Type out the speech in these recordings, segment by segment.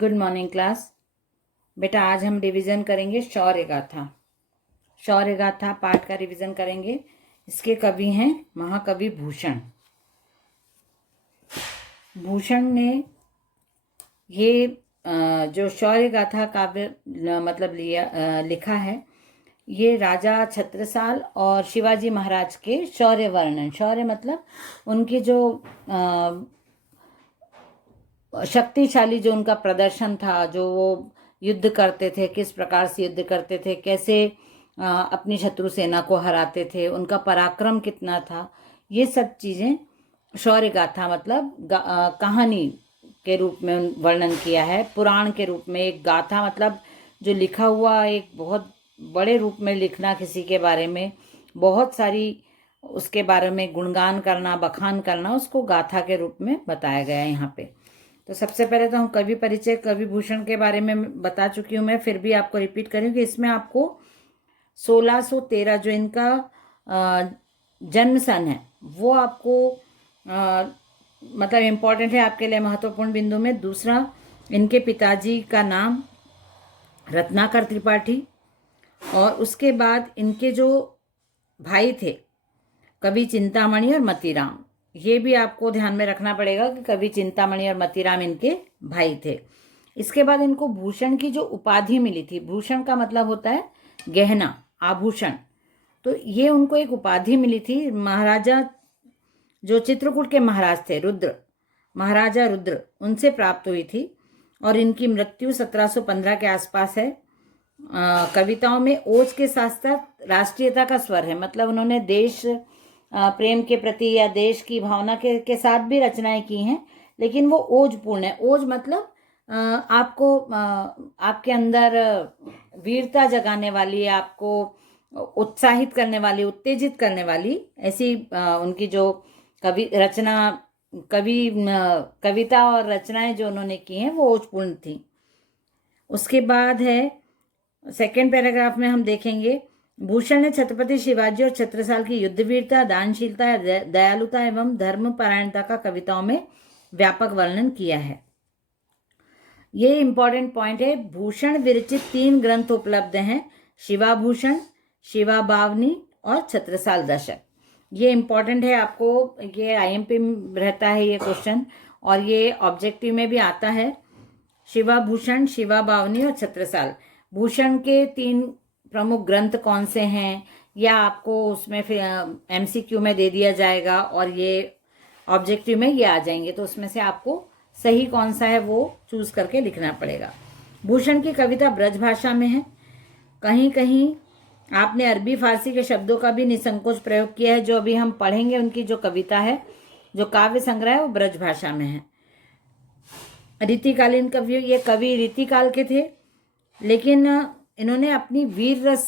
Good morning class. बेटा आज हम रिवीजन करेंगे शौर्य गाथा। शौर्य गाथा पाठ का रिवीजन करेंगे। इसके कवि हैं महाकवि भूषण। भूषण ने ये जो शौर्य गाथा काव्य मतलब लिखा है, ये राजा छत्रसाल और शिवाजी महाराज के शौर्य वर्णन। शौर्य मतलब उनकी जो शक्तिशाली जो उनका प्रदर्शन था, जो वो युद्ध करते थे, किस प्रकार से युद्ध करते थे, कैसे अपनी शत्रु सेना को हराते थे, उनका पराक्रम कितना था, ये सब चीज़ें शौर्य गाथा मतलब कहानी के रूप में वर्णन किया है। पुराण के रूप में एक गाथा मतलब जो लिखा हुआ, एक बहुत बड़े रूप में लिखना किसी के बारे में, बहुत सारी उसके बारे में गुणगान करना, बखान करना, उसको गाथा के रूप में बताया गया है यहाँ पे। तो सबसे पहले तो हम कवि परिचय कवि भूषण के बारे में बता चुकी हूँ मैं, फिर भी आपको रिपीट करूँ कि इसमें आपको 1613 जो इनका जन्म सन है वो आपको मतलब इम्पॉर्टेंट है आपके लिए, महत्वपूर्ण बिंदु में। दूसरा, इनके पिताजी का नाम रत्नाकर त्रिपाठी, और उसके बाद इनके जो भाई थे कवि चिंतामणि और मतीराम, ये भी आपको ध्यान में रखना पड़ेगा कि कवि चिंतामणि और मतीराम इनके भाई थे। इसके बाद इनको भूषण की जो उपाधि मिली थी, भूषण का मतलब होता है गहना, आभूषण, तो ये उनको एक उपाधि मिली थी। महाराजा जो चित्रकूट के महाराज थे, रुद्र, महाराजा रुद्र, उनसे प्राप्त हुई थी, और इनकी मृत्यु 1715 के आसपास है। कविताओं में ओज के साथ साथ राष्ट्रीयता का स्वर है, मतलब उन्होंने देश प्रेम के प्रति या देश की भावना के साथ भी रचनाएं की हैं, लेकिन वो ओजपूर्ण है। ओज मतलब आपको आपके अंदर वीरता जगाने वाली, आपको उत्साहित करने वाली, उत्तेजित करने वाली, ऐसी उनकी जो कविता और रचनाएं जो उन्होंने की हैं वो ओजपूर्ण थी। उसके बाद है सेकेंड पैराग्राफ में हम देखेंगे, भूषण ने छत्रपति शिवाजी और छत्रसाल की युद्धवीरता, दानशीलता, दयालुता एवं धर्मपरायणता का कविताओं में व्यापक वर्णन किया है। ये इंपॉर्टेंट पॉइंट है। भूषण विरचित 3 ग्रंथ उपलब्ध हैं, शिवाभूषण, शिवा बावनी और छत्रसाल दशक। ये इंपॉर्टेंट है, आपको ये आईएमपी में रहता है ये क्वेश्चन, और ये ऑब्जेक्टिव में भी आता है। शिवाभूषण, शिवा बावनी और छत्रसाल। भूषण के 3 प्रमुख ग्रंथ कौन से हैं, या आपको उसमें फिर एमसीक्यू में दे दिया जाएगा, और ये ऑब्जेक्टिव में ये आ जाएंगे, तो उसमें से आपको सही कौन सा है वो चूज करके लिखना पड़ेगा। भूषण की कविता ब्रज भाषा में है, कहीं कहीं आपने अरबी फारसी के शब्दों का भी निसंकोच प्रयोग किया है। जो अभी हम पढ़ेंगे उनकी जो कविता है, जो काव्य संग्रह है, वो ब्रज भाषा में है। रीतिकालीन कवि, ये कवि रीतिकाल के थे, लेकिन इन्होंने अपनी वीर रस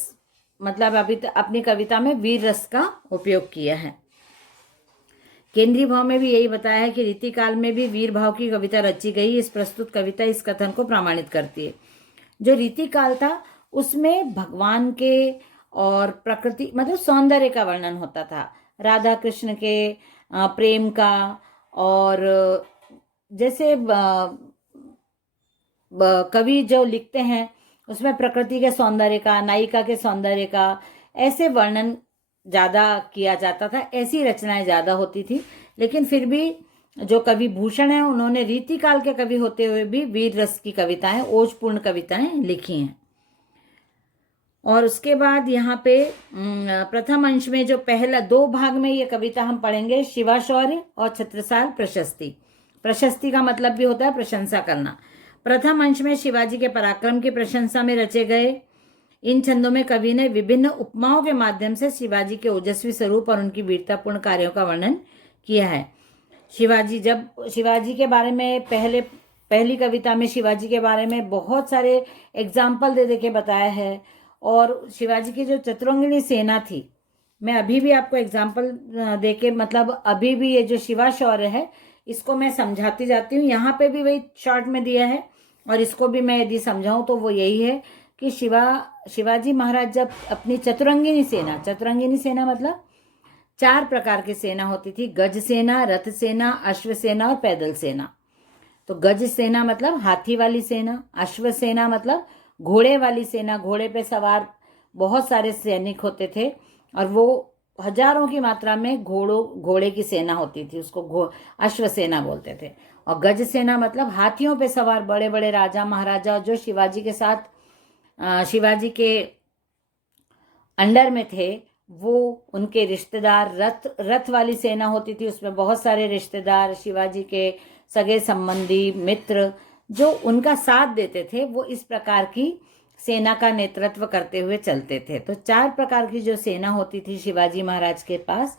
मतलब अपनी कविता में वीर रस का उपयोग किया है। केंद्रीय भाव में भी यही बताया है कि रीतिकाल में भी वीर भाव की कविता रची गई। इस प्रस्तुत कविता इस कथन को प्रमाणित करती है। जो रीतिकाल था उसमें भगवान के और प्रकृति मतलब सौंदर्य का वर्णन होता था, राधा कृष्ण के प्रेम का, और जैसे कवि जो लिखते हैं उसमें प्रकृति के सौंदर्य का, नायिका के सौंदर्य का, ऐसे वर्णन ज़्यादा किया जाता था, ऐसी रचनाएं ज़्यादा होती थी। लेकिन फिर भी जो कवि भूषण है उन्होंने रीतिकाल के कवि होते हुए भी वीर रस की कविताएं, ओजपूर्ण कविताएं लिखी हैं। और उसके बाद यहाँ पे प्रथम अंश में जो पहला 2 भाग में ये कविता हम पढ़ेंगे, शिवा शौर्य और छत्रसाल प्रशस्ति। प्रशस्ति का मतलब भी होता है प्रशंसा करना। प्रथम अंश में शिवाजी के पराक्रम की प्रशंसा में रचे गए इन छंदों में कवि ने विभिन्न उपमाओं के माध्यम से शिवाजी के ओजस्वी स्वरूप और उनकी वीरतापूर्ण कार्यों का वर्णन किया है। शिवाजी के बारे में पहली कविता में शिवाजी के बारे में बहुत सारे एग्जाम्पल दे के बताया है, और शिवाजी की जो चतुरंगिणी सेना थी, मैं अभी भी आपको एग्जाम्पल दे के मतलब अभी भी ये जो शिवा शौर्य है इसको मैं समझाती जाती हूँ। यहाँ पे भी वही शॉर्ट में दिया है, और इसको भी मैं यदि समझाऊं तो वो यही है कि शिवाजी महाराज जब अपनी चतुरंगिनी सेना मतलब 4 प्रकार की सेना होती थी, गज सेना, रथ सेना, अश्व सेना और पैदल सेना। तो गज सेना मतलब हाथी वाली सेना, अश्व सेना मतलब घोड़े वाली सेना, घोड़े पे सवार बहुत सारे सैनिक होते थे और वो हजारों की मात्रा में घोड़े की सेना होती थी, उसको अश्व सेना बोलते थे। और गज सेना मतलब हाथियों पे सवार बड़े बड़े राजा महाराजा जो शिवाजी के साथ शिवाजी के अंडर में थे, वो उनके रिश्तेदार, रथ वाली सेना होती थी, उसमें बहुत सारे रिश्तेदार, शिवाजी के सगे संबंधी, मित्र जो उनका साथ देते थे, वो इस प्रकार की सेना का नेतृत्व करते हुए चलते थे। तो 4 प्रकार की जो सेना होती थी शिवाजी महाराज के पास,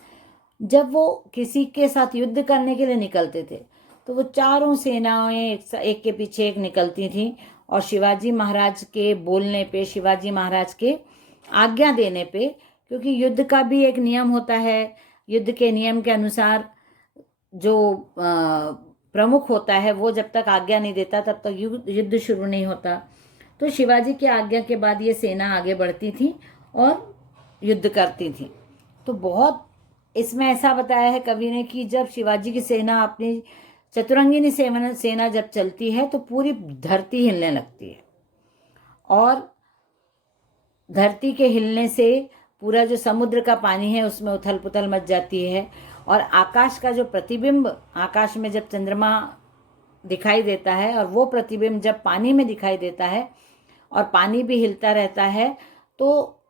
जब वो किसी के साथ युद्ध करने के लिए निकलते थे तो वो चारों सेनाएं एक के पीछे एक निकलती थी और शिवाजी महाराज के बोलने पे, शिवाजी महाराज के आज्ञा देने पे, क्योंकि युद्ध का भी एक नियम होता है, युद्ध के नियम के अनुसार जो प्रमुख होता है वो जब तक आज्ञा नहीं देता तब तक युद्ध शुरू नहीं होता। तो शिवाजी की आज्ञा के बाद ये सेना आगे बढ़ती थी और युद्ध करती थी। तो बहुत इसमें ऐसा बताया है कवि ने कि जब शिवाजी की सेना, अपनी चतुरंगिनी सेना जब चलती है तो पूरी धरती हिलने लगती है और धरती के हिलने से पूरा जो समुद्र का पानी है उसमें उथल पुथल मच जाती है और आकाश का जो प्रतिबिंब, आकाश में जब चंद्रमा दिखाई देता है और वो प्रतिबिंब जब पानी में दिखाई देता है और पानी भी हिलता रहता है, तो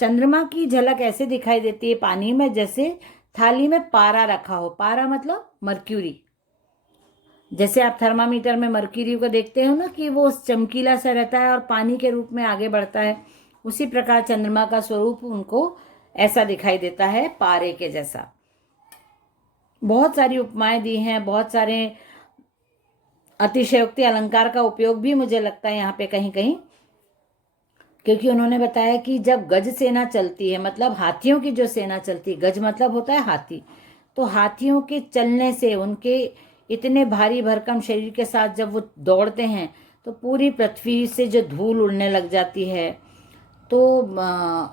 चंद्रमा की झलक ऐसे दिखाई देती है पानी में जैसे थाली में पारा रखा हो। पारा मतलब मर्क्यूरी, जैसे आप थर्मामीटर में मर्क्यूरी को देखते हो ना कि वो चमकीला सा रहता है और पानी के रूप में आगे बढ़ता है, उसी प्रकार चंद्रमा का स्वरूप उनको ऐसा दिखाई देता है, पारे के जैसा। बहुत सारी उपमाएं दी हैं, बहुत सारे अतिशयोक्ति अलंकार का उपयोग भी मुझे लगता है यहाँ पे कहीं कहीं, क्योंकि उन्होंने बताया कि जब गज सेना चलती है, मतलब हाथियों की जो सेना चलती है, गज मतलब होता है हाथी, तो हाथियों के चलने से, उनके इतने भारी भरकम शरीर के साथ जब वो दौड़ते हैं तो पूरी पृथ्वी से जो धूल उड़ने लग जाती है। तो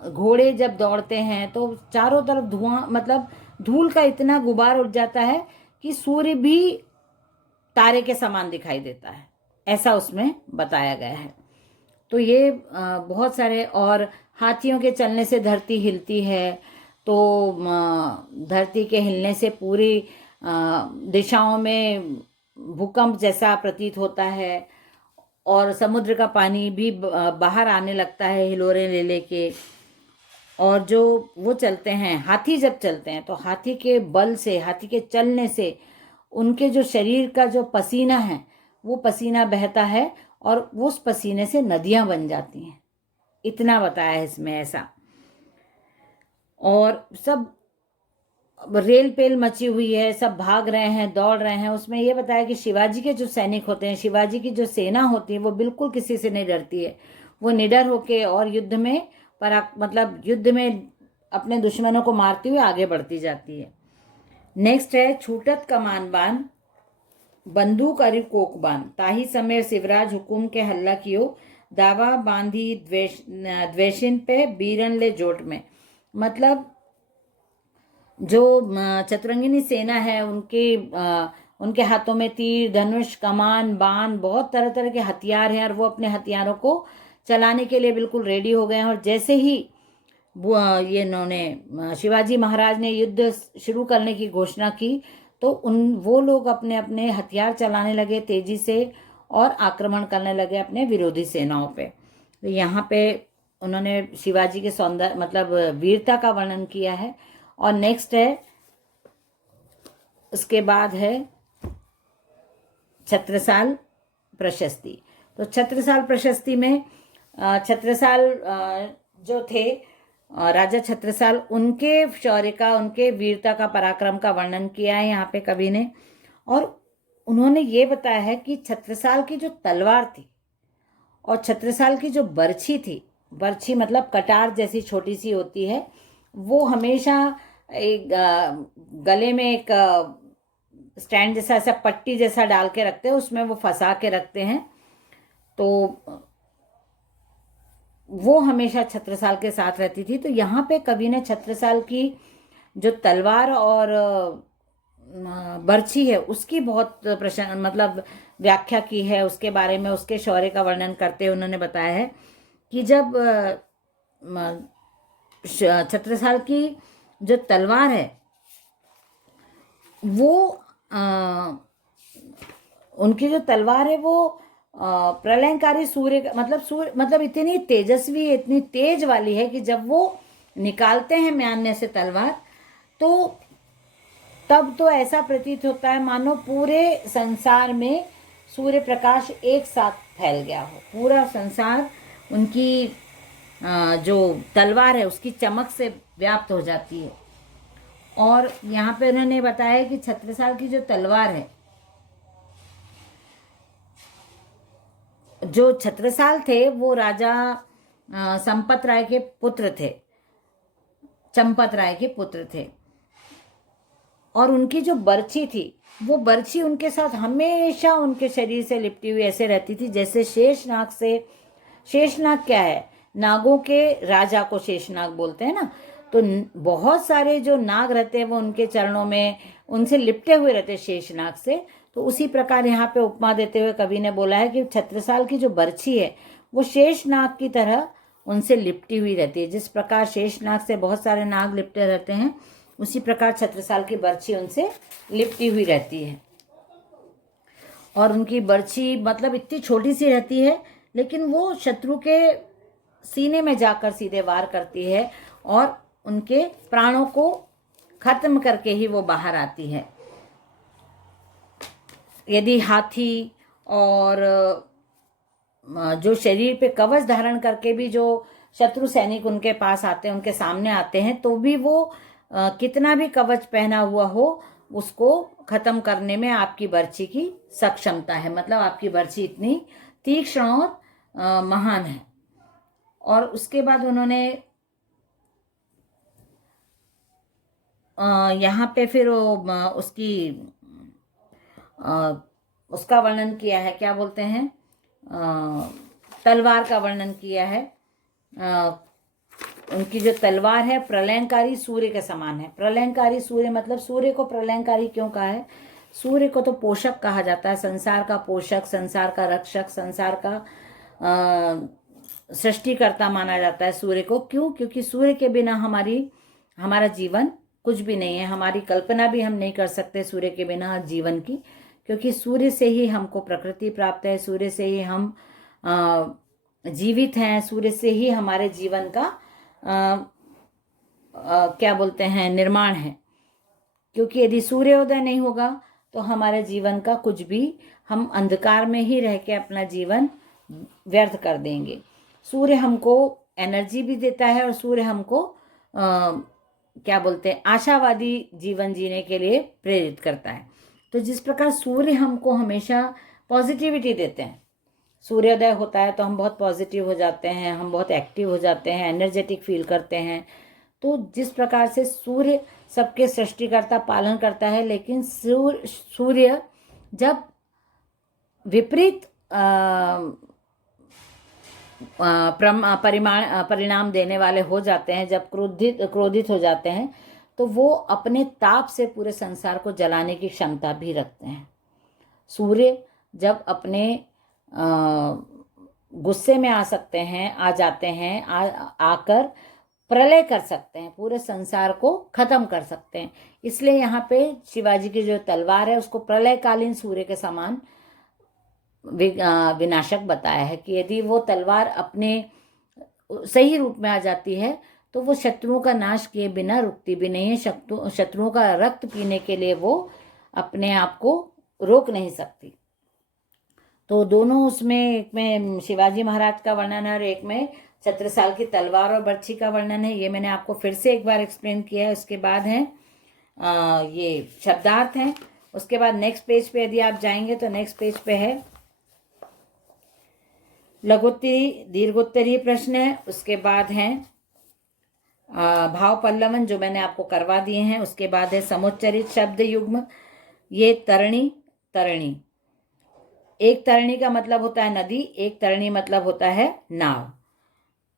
घोड़े जब दौड़ते हैं तो चारों तरफ धुआं, मतलब धूल का इतना गुबार उठ जाता है कि सूर्य भी तारे के समान दिखाई देता है, ऐसा उसमें बताया गया है। तो ये बहुत सारे, और हाथियों के चलने से धरती हिलती है, तो धरती के हिलने से पूरी दिशाओं में भूकंप जैसा प्रतीत होता है और समुद्र का पानी भी बाहर आने लगता है हिलोरे ले लेके। और जो वो चलते हैं, हाथी जब चलते हैं तो हाथी के बल से, हाथी के चलने से उनके जो शरीर का जो पसीना है वो पसीना बहता है और उस पसीने से नदियां बन जाती हैं, इतना बताया है इसमें ऐसा। और सब रेल पेल मची हुई है, सब भाग रहे हैं, दौड़ रहे हैं। उसमें ये बताया कि शिवाजी के जो सैनिक होते हैं, शिवाजी की जो सेना होती है, वो बिल्कुल किसी से नहीं डरती है, वो निडर होके और युद्ध में मतलब युद्ध में अपने दुश्मनों को मारती हुई आगे बढ़ती जाती है। नेक्स्ट है छूटत कमान बान बंदूक अरि कोकबान, ताही समय शिवराज हुकुम के हल्ला कियो, दावा बांधी द्वेषिन पे बीरन ले जोट में। मतलब जो चतुरंगिनी सेना है उनके हाथों में तीर, धनुष, कमान, बाण, बहुत तरह तरह के हथियार हैं और वो अपने हथियारों को चलाने के लिए बिल्कुल रेडी हो गए हैं। और जैसे ही ये इन्होंने शिवाजी महाराज ने युद्ध शुरू करने की घोषणा की तो वो लोग अपने अपने हथियार चलाने लगे तेजी से और आक्रमण करने लगे अपने विरोधी सेनाओं पे। तो यहाँ पे उन्होंने शिवाजी के सौंदर्य, मतलब वीरता का वर्णन किया है। और नेक्स्ट है, उसके बाद है छत्रसाल प्रशस्ति। तो छत्रसाल प्रशस्ति में छत्रसाल जो थे राजा छत्रसाल, उनके शौर्य का, उनके वीरता का, पराक्रम का वर्णन किया है यहाँ पे कवि ने। और उन्होंने ये बताया है कि छत्रसाल की जो तलवार थी और छत्रसाल की जो बर्छी थी, बर्छी मतलब कटार जैसी छोटी सी होती है, वो हमेशा एक गले में एक स्टैंड जैसा, ऐसा पट्टी जैसा डाल के रखते हैं, उसमें वो फंसा के रखते हैं। तो वो हमेशा छत्रसाल के साथ रहती थी। तो यहाँ पे कवि ने छत्रसाल की जो तलवार और बर्छी है उसकी बहुत मतलब व्याख्या की है उसके बारे में, उसके शौर्य का वर्णन करते हुए उन्होंने बताया है कि जब छत्रसाल की जो तलवार है वो उनकी जो तलवार है वो प्रलयंकारी सूर्य मतलब इतनी तेजस्वी, इतनी तेज वाली है कि जब वो निकालते हैं म्यान से तलवार, तो तब तो ऐसा प्रतीत होता है मानो पूरे संसार में सूर्य प्रकाश एक साथ फैल गया हो। पूरा संसार उनकी जो तलवार है उसकी चमक से व्याप्त हो जाती है। और यहाँ पे उन्होंने बताया कि छत्रसाल की जो तलवार है, जो छत्रसाल थे वो राजा संपत राय के पुत्र थे, चंपत राय के पुत्र थे। और उनकी जो बर्छी थी, वो बर्छी उनके साथ हमेशा उनके शरीर से लिपटी हुई ऐसे रहती थी जैसे शेषनाग से। शेषनाग क्या है? नागों के राजा को शेषनाग बोलते हैं ना। तो बहुत सारे जो नाग रहते हैं वो उनके चरणों में उनसे लिपटे हुए रहते शेषनाग से। तो उसी प्रकार यहाँ पे उपमा देते हुए कवि ने बोला है कि छत्रसाल की जो बर्छी है वो शेषनाग की तरह उनसे लिपटी हुई रहती है। जिस प्रकार शेषनाग से बहुत सारे नाग लिपटे रहते हैं, उसी प्रकार छत्रसाल की बर्छी उनसे लिपटी हुई रहती है। और उनकी बर्छी मतलब इतनी छोटी सी रहती है, लेकिन वो शत्रु के सीने में जाकर सीधे वार करती है और उनके प्राणों को खत्म करके ही वो बाहर आती है। यदि हाथी और जो शरीर पे कवच धारण करके भी जो शत्रु सैनिक उनके पास आते हैं, उनके सामने आते हैं, तो भी वो कितना भी कवच पहना हुआ हो, उसको खत्म करने में आपकी बर्छी की सक्षमता है। मतलब आपकी बर्छी इतनी तीक्ष्ण और महान है। और उसके बाद उन्होंने यहाँ पे फिर उसका वर्णन किया है, क्या बोलते हैं, तलवार का वर्णन किया है। उनकी जो तलवार है प्रलयंकारी सूर्य के समान है। प्रलयंकारी सूर्य मतलब सूर्य को प्रलयंकारी क्यों कहा है? सूर्य को तो पोषक कहा जाता है, संसार का पोषक, संसार का रक्षक, संसार का सृष्टिकर्ता माना जाता है सूर्य को। क्यों? क्योंकि सूर्य के बिना हमारा जीवन कुछ भी नहीं है। हमारी कल्पना भी हम नहीं कर सकते सूर्य के बिना जीवन की, क्योंकि सूर्य से ही हमको प्रकृति प्राप्त है, सूर्य से ही हम जीवित हैं, सूर्य से ही हमारे जीवन का क्या बोलते हैं, निर्माण है। क्योंकि यदि सूर्योदय नहीं होगा तो हमारे जीवन का कुछ भी, हम अंधकार में ही रह के अपना जीवन व्यर्थ कर देंगे। सूर्य हमको एनर्जी भी देता है और सूर्य हमको क्या बोलते हैं, आशावादी जीवन जीने के लिए प्रेरित करता है। तो जिस प्रकार सूर्य हमको हमेशा पॉजिटिविटी देते हैं, सूर्योदय होता है तो हम बहुत पॉजिटिव हो जाते हैं, हम बहुत एक्टिव हो जाते हैं, एनर्जेटिक फील करते हैं। तो जिस प्रकार से सूर्य सबके सृष्टिकर्ता पालन करता है, लेकिन सूर्य जब विपरीत परिणाम देने वाले हो जाते हैं, जब क्रोधित हो जाते हैं, तो वो अपने ताप से पूरे संसार को जलाने की क्षमता भी रखते हैं। सूर्य जब अपने गुस्से में आ जाते हैं, आकर प्रलय कर सकते हैं, पूरे संसार को खत्म कर सकते हैं। इसलिए यहाँ पे शिवाजी की जो तलवार है उसको प्रलयकालीन सूर्य के समान विनाशक बताया है कि यदि वो तलवार अपने सही रूप में आ जाती है तो वो शत्रुओं का नाश किए बिना रुकती भी नहीं है। शत्रुओं का रक्त पीने के लिए वो अपने आप को रोक नहीं सकती। तो दोनों उसमें, एक में शिवाजी महाराज का वर्णन है और एक में छत्रसाल की तलवार और बर्छी का वर्णन है। ये मैंने आपको फिर से एक बार एक्सप्लेन किया है। उसके बाद है ये शब्दार्थ हैं। उसके बाद नेक्स्ट पेज पे यदि आप जाएंगे तो नेक्स्ट पेज पे है लघुत्तरी दीर्घोत्तरीय प्रश्न है। उसके बाद है भाव पल्लवन जो मैंने आपको करवा दिए हैं। उसके बाद है समुच्चरित शब्द युग्म। ये तरणी, एक तरणी का मतलब होता है नदी, एक तरणी मतलब होता है नाव।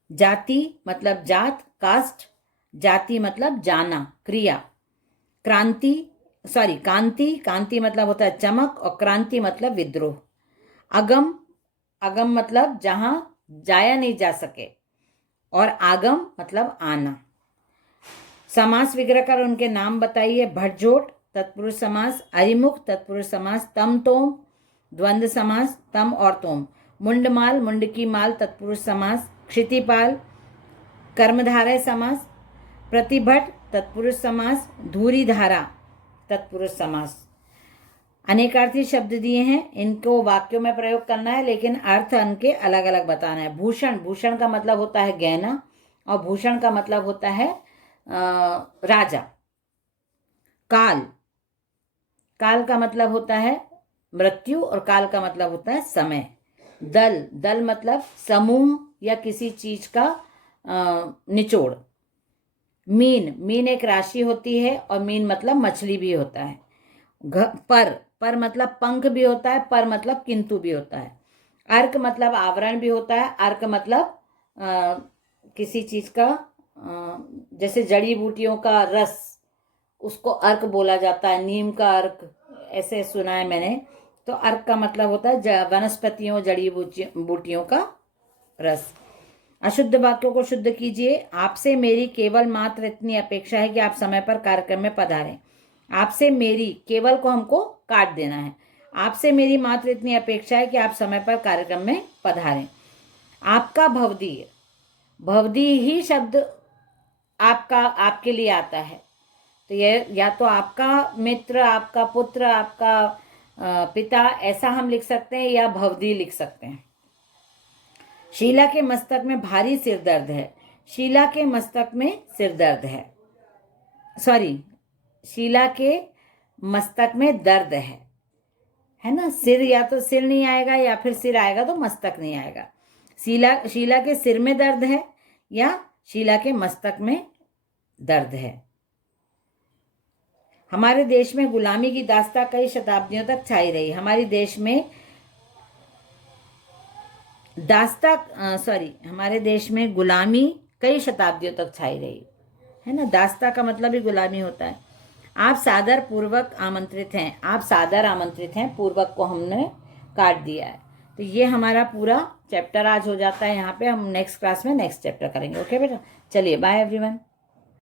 जाति मतलब जात, कास्ट, जाति मतलब जाना, क्रिया। कांति मतलब होता है चमक और क्रांति मतलब विद्रोह। अगम, अगम मतलब जहां जाया नहीं जा सके, और आगम मतलब आना। समास विग्रह कर उनके नाम बताइए। भटजोट तत्पुरुष समास, अरिमुख तत्पुरुष समास, तम तोम द्वंद्व समास, तम और तोम। मुंडमाल, मुंड की माल तत्पुरुष समास। क्षितिपाल कर्मधारय समास। प्रतिभट तत्पुरुष समास। धूरीधारा तत्पुरुष समास। अनेकार्थी शब्द दिए हैं, इनको वाक्यों में प्रयोग करना है, लेकिन अर्थ इनके अलग अलग बताना है। भूषण, भूषण का मतलब होता है गहना, और भूषण का मतलब होता है राजा। काल, काल का मतलब होता है मृत्यु, और काल का मतलब होता है समय। दल, दल मतलब समूह या किसी चीज का निचोड़। मीन, मीन एक राशि होती है, और मीन मतलब मछली भी होता है। पर, पर मतलब पंख भी होता है, पर मतलब किंतु भी होता है। अर्क मतलब आवरण भी होता है। अर्क मतलब किसी चीज का जैसे जड़ी बूटियों का रस, उसको अर्क बोला जाता है। नीम का अर्क, ऐसे सुना है मैंने। तो अर्क का मतलब होता है वनस्पतियों, जड़ी बूटियों का रस। अशुद्ध वाक्यों को शुद्ध कीजिए। आपसे मेरी केवल मात्र इतनी अपेक्षा है कि आप समय पर कार्यक्रम में पधारें। आपसे मेरी, केवल को हमको काट देना है। आपसे मेरी मात्र इतनी अपेक्षा है कि आप समय पर कार्यक्रम में पधारें। आपका भवदीय, भवदीय ही शब्द आपका, आपके लिए आता है। तो यह या तो आपका मित्र, आपका पुत्र, आपका पिता, ऐसा हम लिख सकते हैं, या भवदीय लिख सकते हैं। शीला के मस्तक में भारी सिर दर्द है। शीला के मस्तक में सिर दर्द है, सॉरी, शीला के मस्तक में दर्द है ना। सिर, या तो सिर नहीं आएगा, या फिर सिर आएगा तो मस्तक नहीं आएगा। शीला के सिर में दर्द है, या शीला के मस्तक में दर्द है। हमारे देश में गुलामी की दास्ता कई शताब्दियों तक छाई रही। हमारे देश में हमारे देश में गुलामी कई शताब्दियों तक छाई रही, है ना। दास्ता का मतलब ही गुलामी होता है। आप सादर पूर्वक आमंत्रित हैं। आप सादर आमंत्रित हैं, पूर्वक को हमने काट दिया है। तो ये हमारा पूरा चैप्टर आज हो जाता है यहाँ पे। हम नेक्स्ट क्लास में नेक्स्ट चैप्टर करेंगे। ओके बेटा, चलिए बाय एवरीवन।